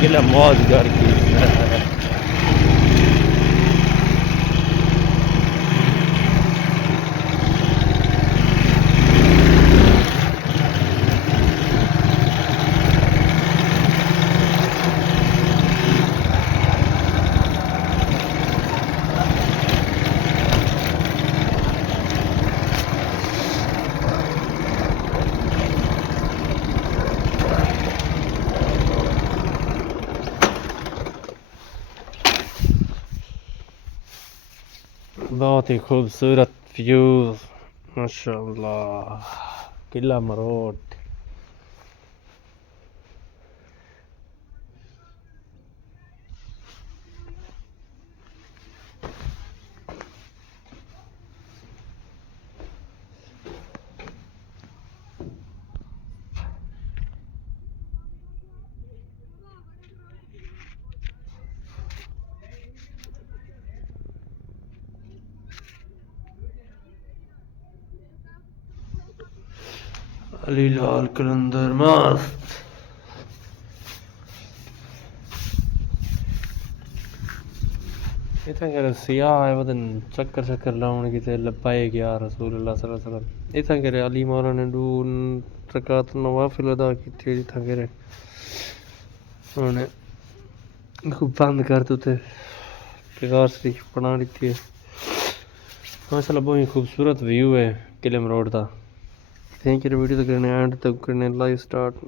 किला मौजगर की बहुत ही खूबसूरत व्यू माशाल्लाह किला मरोट। अली लाल कलंदर मस्त इतना करे सियाह है वदन चक्कर चक्कर लाउन की ते लब्बाए गया रसूलुल्लाह सल्लल्लाहु अलैहि वसल्लम इतना करे अली मौला ने दो रकात नवाफिल अदा की थी इतना करे उन्होंने खूब बंद कर दो थे बेकार से बना ली थी माशाल्लाह बहुत ही खूबसूरत व्यू है किले मरोड़ का। थैंक यू वीडियो तक करने एंड तक करने लाइव स्टार्ट।